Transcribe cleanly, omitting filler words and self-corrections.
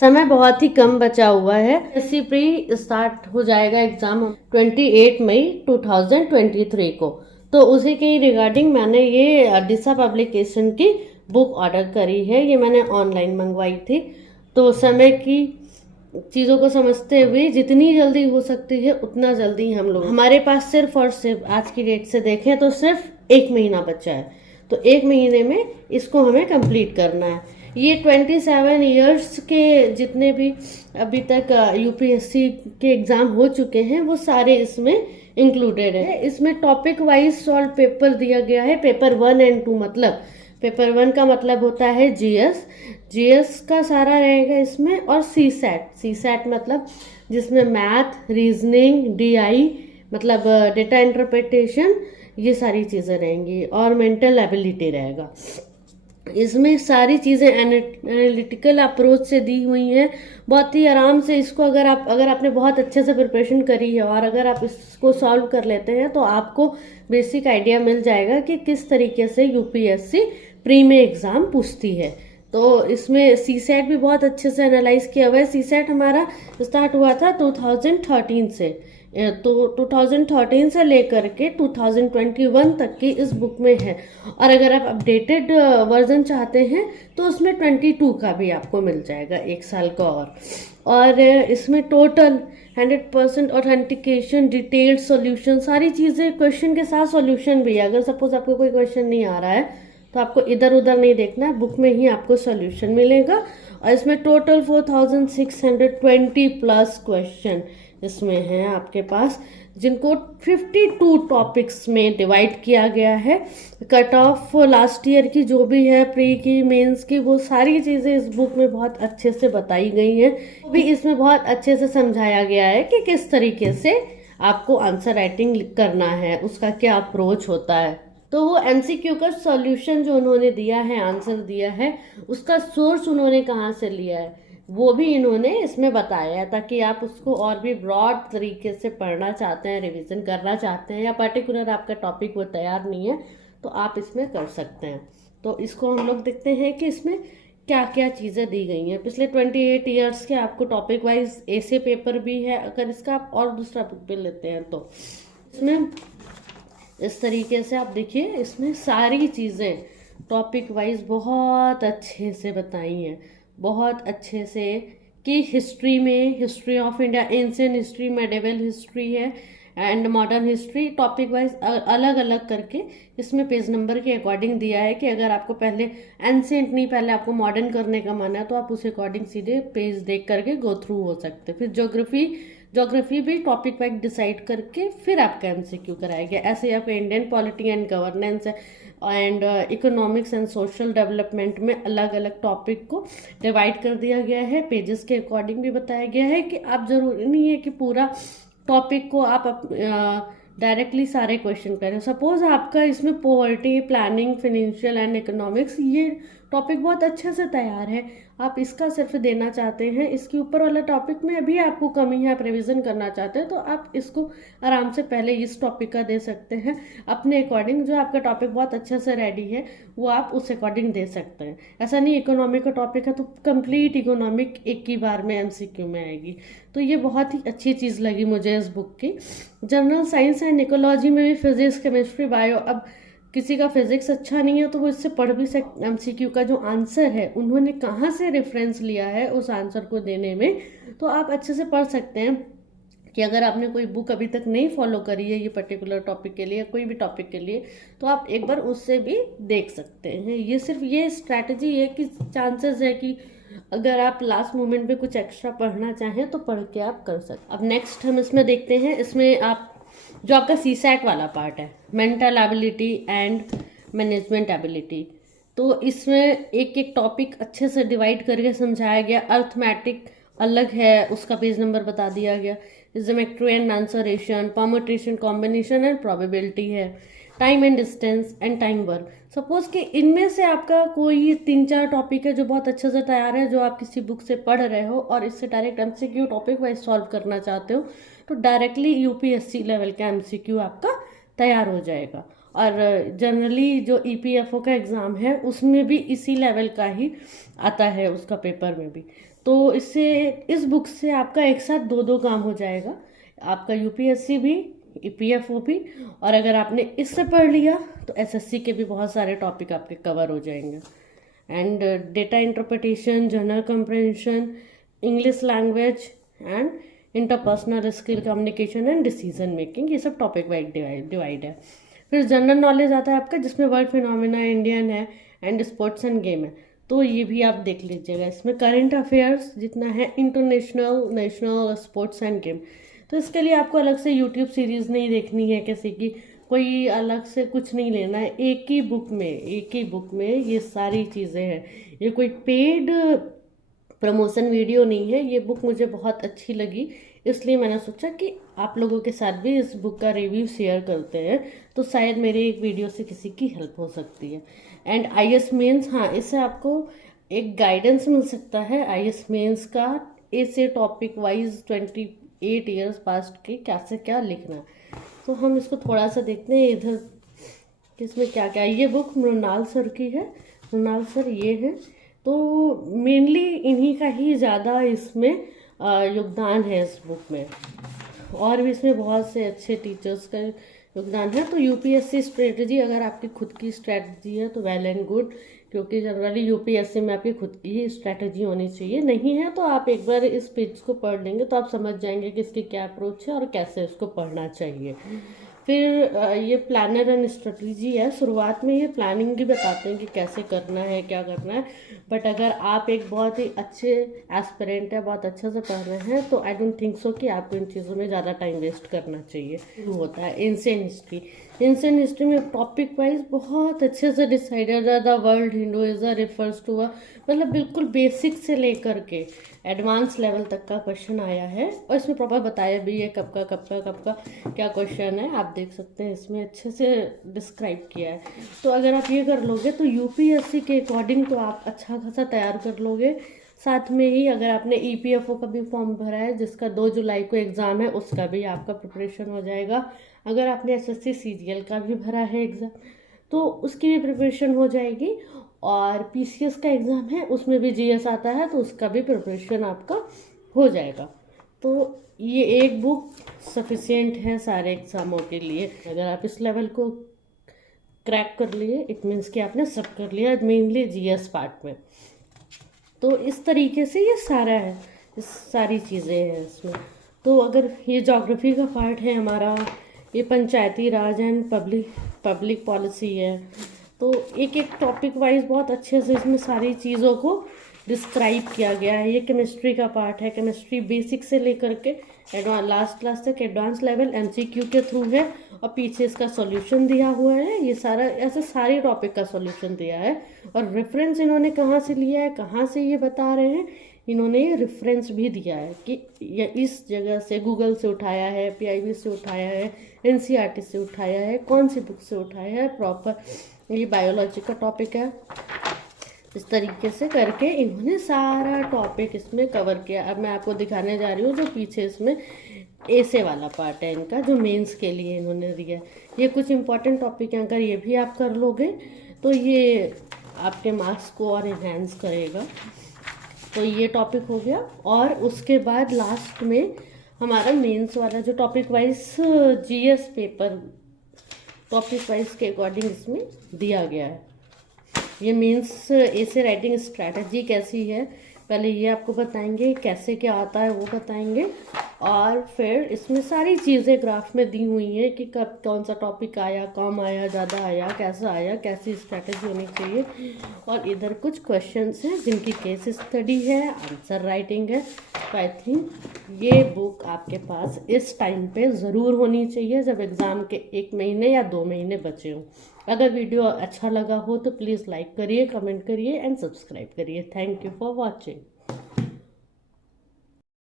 समय बहुत ही कम बचा हुआ है। एससी प्री स्टार्ट हो जाएगा एग्जाम 28 मई 2023 को। तो उसी के रिगार्डिंग मैंने ये दिशा पब्लिकेशन की बुक ऑर्डर करी है। ये मैंने ऑनलाइन मंगवाई थी। तो समय की चीज़ों को समझते हुए जितनी जल्दी हो सकती है उतना जल्दी हम लोग, हमारे पास सिर्फ और सिर्फ आज की डेट से देखें तो सिर्फ 1 महीना बचा है। तो 1 महीने में इसको हमें कंप्लीट करना है। ये 27 ईयर्स के जितने भी अभी तक यूपीएससी के एग्ज़ाम हो चुके हैं वो सारे इसमें इंक्लूडेड है। इसमें टॉपिक वाइज सॉल्व पेपर दिया गया है। पेपर 1 और 2 मतलब पेपर 1 का मतलब होता है जीएस, जीएस का सारा रहेगा इसमें। और सी सैट मतलब जिसमें मैथ, रीजनिंग, डीआई मतलब डेटा इंटरप्रिटेशन, ये सारी चीज़ें रहेंगी। और मेंटल एबिलिटी रहेगा। इसमें सारी चीज़ें एनालिटिकल अप्रोच से दी हुई हैं। बहुत ही आराम से इसको अगर आपने बहुत अच्छे से प्रिपरेशन करी है और अगर आप इसको सॉल्व कर लेते हैं तो आपको बेसिक आइडिया मिल जाएगा कि किस तरीके से यूपीएससी प्री में एग्ज़ाम पूछती है। तो इसमें सी सैट भी बहुत अच्छे से एनालाइज किया हुआ है। सी सैट हमारा स्टार्ट हुआ था 2013 से। तो 2013 से लेकर के 2021 तक की इस बुक में है। और अगर आप अपडेटेड वर्जन चाहते हैं तो उसमें 22 का भी आपको मिल जाएगा, 1 साल का। और इसमें टोटल 100% ऑथेंटिकेशन, डिटेल्ड सॉल्यूशन, सारी चीज़ें क्वेश्चन के साथ सॉल्यूशन भी है। अगर सपोज आपको कोई क्वेश्चन नहीं आ रहा है तो आपको इधर उधर नहीं देखना है, बुक में ही आपको सॉल्यूशन मिलेगा। और इसमें टोटल 4620 प्लस क्वेश्चन इसमें हैं आपके पास, जिनको 52 टॉपिक्स में डिवाइड किया गया है। कट ऑफ लास्ट ईयर की जो भी है, प्री की, मेंस की, वो सारी चीज़ें इस बुक में बहुत अच्छे से बताई गई हैं। वो भी इसमें बहुत अच्छे से समझाया गया है कि किस तरीके से आपको आंसर राइटिंग करना है, उसका क्या अप्रोच होता है। तो वो एमसीक्यू का सॉल्यूशन जो उन्होंने दिया है, आंसर दिया है, उसका सोर्स उन्होंने कहाँ से लिया है वो भी इन्होंने इसमें बताया है, ताकि आप उसको और भी ब्रॉड तरीके से पढ़ना चाहते हैं, रिवीजन करना चाहते हैं, या पर्टिकुलर आपका टॉपिक वो तैयार नहीं है तो आप इसमें कर सकते हैं। तो इसको हम लोग देखते हैं कि इसमें क्या क्या चीज़ें दी गई हैं। पिछले 28 ईयर्स के आपको टॉपिक वाइज ऐसे पेपर भी है। अगर इसका आप और दूसरा बुक भी लेते हैं तो इसमें इस तरीके से आप देखिए, इसमें सारी चीज़ें टॉपिक वाइज बहुत अच्छे से बताई हैं, बहुत अच्छे से। कि हिस्ट्री में history of India, ancient history, medieval history है and modern history, topic wise अलग अलग करके इसमें पेज नंबर के अकॉर्डिंग दिया है। कि अगर आपको पहले एंशिएंट नहीं, पहले आपको मॉडर्न करने का मन है तो आप उस अकॉर्डिंग सीधे पेज देख करके गो थ्रू हो सकते। फिर ज्योग्राफी भी टॉपिक वाइज डिसाइड करके फिर आपका एमसीक्यू कराया गया। ऐसे आपका इंडियन पॉलिटी एंड गवर्नेंस है and economics and social development में अलग अलग टॉपिक को डिवाइड कर दिया गया है। पेजेस के अकॉर्डिंग भी बताया गया है कि आप जरूरी नहीं है कि पूरा टॉपिक को आप डायरेक्टली सारे क्वेश्चन करें। सपोज आपका इसमें poverty, planning, financial and economics, ये टॉपिक बहुत अच्छे से तैयार है, आप इसका सिर्फ देना चाहते हैं, इसके ऊपर वाला टॉपिक में अभी आपको कमी है, आप रिवीजन करना चाहते हैं, तो आप इसको आराम से पहले इस टॉपिक का दे सकते हैं अपने अकॉर्डिंग। जो आपका टॉपिक बहुत अच्छे से रेडी है वो आप उस अकॉर्डिंग दे सकते हैं। ऐसा नहीं इकोनॉमिक का टॉपिक है तो कंप्लीट इकोनॉमिक एक ही बार में एमसीक्यू में आएगी। तो ये बहुत ही अच्छी चीज़ लगी मुझे इस बुक की। जनरल साइंस एंड इकोलॉजी में भी फिजिक्स, केमिस्ट्री, बायो, अब किसी का फिजिक्स अच्छा नहीं है तो वो इससे पढ़ भी सकते। एमसीक्यू का जो आंसर है उन्होंने कहाँ से रेफरेंस लिया है उस आंसर को देने में, तो आप अच्छे से पढ़ सकते हैं। कि अगर आपने कोई बुक अभी तक नहीं फॉलो करी है ये पर्टिकुलर टॉपिक के लिए, कोई भी टॉपिक के लिए, तो आप एक बार उससे भी देख सकते हैं। ये सिर्फ ये स्ट्रैटेजी है कि चांसेस है कि अगर आप लास्ट मोमेंट पे कुछ एक्स्ट्रा पढ़ना चाहें तो पढ़ के आप कर सकते। अब नेक्स्ट हम इसमें देखते हैं, इसमें आप जो आपका सी सैट वाला पार्ट है, mental ability and management ability, तो इसमें एक एक टॉपिक अच्छे से डिवाइड करके समझाया गया। अर्थमेटिक अलग है, उसका पेज नंबर बता दिया गया। Geometry and mensuration, permutation, combination and probability है। Time and distance and time work. Suppose कि इनमें से आपका कोई 3-4 टॉपिक है जो बहुत अच्छे से तैयार है, जो आप किसी बुक से पढ़ रहे हो और इससे direct MCQ topic wise solve करना चाहते हो, तो डायरेक्टली यूपीएससी लेवल का एमसीक्यू आपका तैयार हो जाएगा। और जनरली जो ईपीएफओ का एग्ज़ाम है उसमें भी इसी लेवल का ही आता है, उसका पेपर में भी। तो इससे इस बुक से आपका एक साथ दो काम हो जाएगा, आपका यूपीएससी भी, ईपीएफओ भी, और अगर आपने इससे पढ़ लिया तो एसएससी के भी बहुत सारे टॉपिक आपके कवर हो जाएंगे। And data interpretation, general compression, English language and interpersonal skill, communication and decision making, ये सब टॉपिक वाइज डिवाइड है। फिर जनरल नॉलेज आता है आपका, जिसमें वर्ल्ड फिनोमिना, इंडियन है एंड स्पोर्ट्स एंड गेम है, तो ये भी आप देख लीजिएगा। इसमें करंट अफेयर्स जितना है, international, national, sports end game. तो इसके लिए आपको अलग से यूट्यूब सीरीज़ नहीं देखनी है किसी की, कोई अलग से कुछ नहीं लेना है, एक ही बुक में ये सारी चीज़ें हैं। ये कोई पेड प्रमोशन वीडियो नहीं है, ये बुक मुझे बहुत अच्छी लगी, इसलिए मैंने सोचा कि आप लोगों के साथ भी इस बुक का रिव्यू शेयर करते हैं, तो शायद मेरे एक वीडियो से किसी की हेल्प हो सकती है। एंड आईएएस मेंस, हाँ, इससे आपको एक गाइडेंस मिल सकता है आईएएस मेंस का, ऐसे टॉपिक वाइज 28 ईयर्स पास्ट के क्या से क्या लिखना। तो हम इसको थोड़ा सा देखते हैं इधर किसमें क्या क्या। ये बुक मृणाल सर की है, मृणाल सर ये है, तो मेनली इन्हीं का ही ज़्यादा इसमें योगदान है इस बुक में, और भी इसमें बहुत से अच्छे टीचर्स का योगदान है। तो यूपीएससी स्ट्रेटजी, अगर आपकी खुद की स्ट्रेटजी है तो वेल एंड गुड, क्योंकि जनरली यूपीएससी में आपकी खुद की ही स्ट्रेटजी होनी चाहिए। नहीं है तो आप एक बार इस पेज को पढ़ लेंगे तो आप समझ जाएंगे कि इसकी क्या अप्रोच है और कैसे इसको पढ़ना चाहिए। फिर ये प्लानर एंड स्ट्रेटजी है। शुरुआत में ये प्लानिंग भी बताते हैं कि कैसे करना है, क्या करना है, बट अगर आप एक बहुत ही अच्छे एस्पिरेंट है, बहुत अच्छे से पढ़ रहे हैं, तो आई डोंट थिंक सो कि आपको इन चीज़ों में ज़्यादा टाइम वेस्ट करना चाहिए। होता है एंशिएंट हिस्ट्री। एंशिएंट हिस्ट्री में टॉपिक वाइज बहुत अच्छे से डिसाइडेड है। The world Hinduism refers to मतलब बिल्कुल बेसिक से लेकर के एडवांस लेवल तक का क्वेश्चन आया है, और इसमें प्रॉपर बताया भी है कब का क्या क्वेश्चन है। आप देख सकते हैं इसमें अच्छे से डिस्क्राइब किया है। तो अगर आप ये कर लोगे तो यूपीएससी के अकॉर्डिंग तो आप अच्छा खासा तैयार कर लोगे। साथ में ही अगर आपने ईपीएफओ का भी फॉर्म भरा है, जिसका 2 जुलाई को एग्ज़ाम है, उसका भी आपका प्रिपरेशन हो जाएगा। अगर आपने एसएससी सीजीएल का भी भरा है एग्ज़ाम, तो उसकी भी प्रिपरेशन हो जाएगी। और पीसीएस का एग्ज़ाम है, उसमें भी जीएस आता है, तो उसका भी प्रिपरेशन आपका हो जाएगा। तो ये एक बुक सफिशिएंट है सारे एग्ज़ामों के लिए। अगर आप इस लेवल को क्रैक कर लिए, इट मीन्स कि आपने सब कर लिया, मेनली जीएस पार्ट में। तो इस तरीके से ये सारा है, इस सारी चीज़ें हैं इसमें। तो अगर ये ज्योग्राफी का पार्ट है हमारा, ये पंचायती राज एंड पब्लिक पॉलिसी है, तो एक एक टॉपिक वाइज बहुत अच्छे से इसमें सारी चीज़ों को डिस्क्राइब किया गया है। ये केमिस्ट्री का पार्ट है, केमिस्ट्री बेसिक से लेकर के लास्ट क्लास तक एडवांस लेवल एमसीक्यू के थ्रू है, और पीछे इसका सॉल्यूशन दिया हुआ है। ये सारा ऐसे सारे टॉपिक का सॉल्यूशन दिया है, और रेफरेंस इन्होंने कहाँ से लिया है, कहाँ से ये बता रहे हैं, इन्होंने ये रेफरेंस भी दिया है कि ये इस जगह से गूगल से उठाया है, पीआईबी से उठाया है, एनसीईआरटी से उठाया है, कौन सी बुक से उठाया है, प्रॉपर ये बायोलॉजी का टॉपिक है। इस तरीके से करके इन्होंने सारा टॉपिक इसमें कवर किया। अब मैं आपको दिखाने जा रही हूँ जो पीछे इसमें ऐसे वाला पार्ट है इनका, जो मेंस के लिए इन्होंने दिया। ये कुछ इंपॉर्टेंट टॉपिक हैं, अगर ये भी आप कर लोगे तो ये आपके मार्क्स को और इन्हेंस करेगा। तो ये टॉपिक हो गया, और उसके बाद लास्ट में हमारा मेंस वाला जो topic wise GS paper topic wise के अकॉर्डिंग इसमें दिया गया है। ये मेंस ऐसे राइटिंग स्ट्रैटेजी कैसी है, पहले ये आपको बताएंगे, कैसे क्या आता है वो बताएंगे, और फिर इसमें सारी चीज़ें ग्राफ में दी हुई हैं कि कब कौन सा टॉपिक आया, कम आया, ज़्यादा आया, कैसी स्ट्रैटेजी होनी चाहिए। और इधर कुछ क्वेश्चंस हैं जिनकी केस स्टडी है, आंसर राइटिंग है। तो आई थिंक ये बुक आपके पास इस टाइम पे ज़रूर होनी चाहिए जब एग्ज़ाम के 1 महीने या 2 महीने बचे हों। अगर वीडियो अच्छा लगा हो तो प्लीज़ लाइक करिए, कमेंट करिए एंड सब्सक्राइब करिए। Thank you for watching.